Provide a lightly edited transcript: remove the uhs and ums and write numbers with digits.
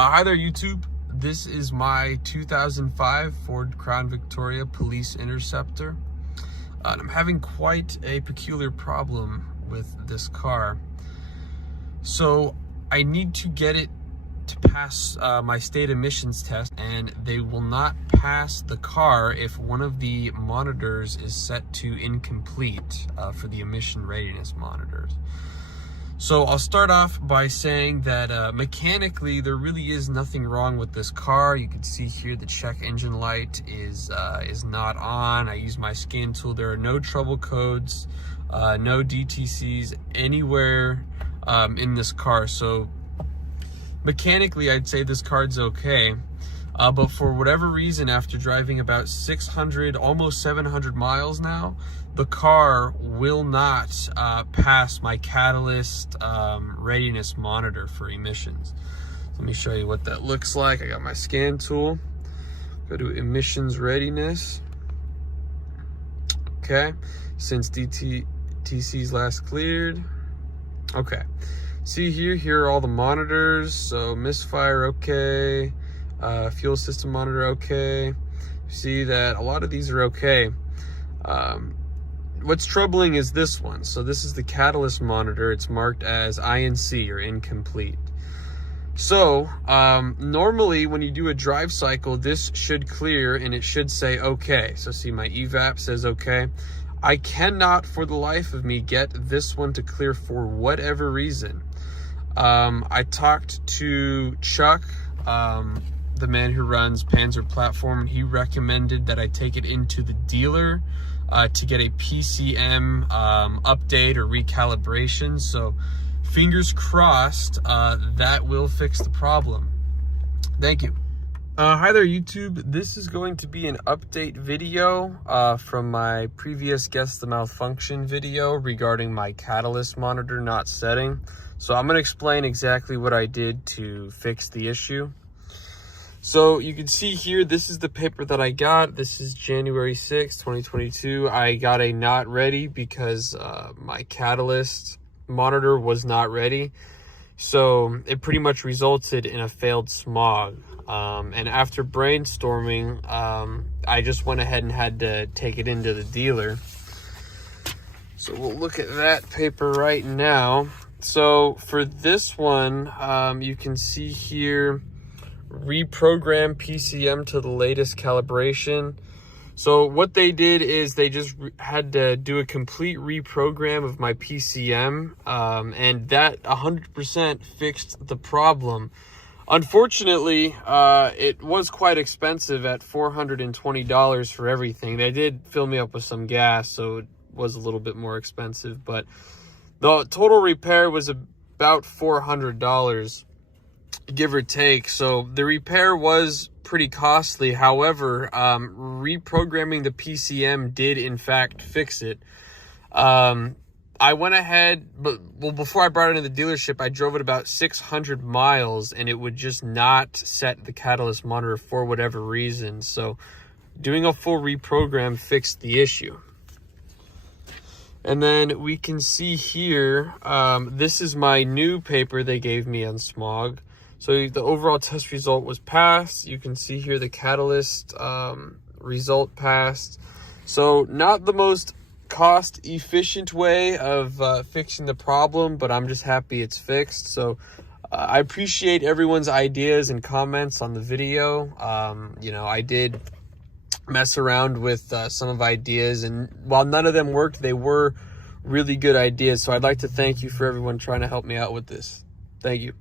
Hi there, YouTube. This is my 2005 Ford Crown Victoria Police Interceptor. I'm having quite a peculiar problem with this car. So I need to get it to pass my state emissions test, and they will not pass the car if one of the monitors is set to incomplete for the emission readiness monitors. So I'll start off by saying that mechanically there really is nothing wrong with this car. You can see here the check engine light is not on. I use my scan tool. There are no trouble codes, no DTCs anywhere in this car. So mechanically I'd say this car's okay. But for whatever reason, after driving about 600, almost 700 miles now, the car will not pass my catalyst readiness monitor for emissions. Let me show you what that looks like. I got my scan tool. Go to emissions readiness. Okay, since DTC's last cleared. Okay, see here are all the monitors. So misfire, okay. Fuel system monitor, okay. See that a lot of these are okay. What's troubling is this one. So this is the catalyst monitor. It's marked as INC, or incomplete. So normally when you do a drive cycle, this should clear and it should say okay. So see, my evap says okay. I cannot for the life of me get this one to clear for whatever reason. I talked to Chuck, the man who runs Panzer Platform, and he recommended that I take it into the dealer to get a PCM update or recalibration. So fingers crossed that will fix the problem. Thank you. Hi there, YouTube. This is going to be an update video from my previous Guess the Malfunction video regarding my catalyst monitor not setting. So I'm going to explain exactly what I did to fix the issue. So you can see here, this is the paper that I got. This is January 6, 2022. I got a not ready because my catalyst monitor was not ready. So it pretty much resulted in a failed smog. And after brainstorming, I just went ahead and had to take it into the dealer. So we'll look at that paper right now. So for this one, you can see here, Reprogram PCM to the latest calibration. So what they did is they just had to do a complete reprogram of my PCM, and that 100% fixed the problem. Unfortunately, it was quite expensive at $420 for everything. They did fill me up with some gas, so it was a little bit more expensive, but the total repair was about $400. Give or take. So the repair was pretty costly. However, reprogramming the PCM did in fact fix it. I went ahead, but before I brought it into the dealership, I drove it about 600 miles and it would just not set the catalyst monitor for whatever reason. So doing a full reprogram fixed the issue. And then we can see here, this is my new paper they gave me on smog. So the overall test result was passed. You can see here the catalyst result passed. So not the most cost efficient way of fixing the problem, but I'm just happy it's fixed. So I appreciate everyone's ideas and comments on the video. You know, I did mess around with some of ideas, and while none of them worked, they were really good ideas. So I'd like to thank you for everyone trying to help me out with this. Thank you.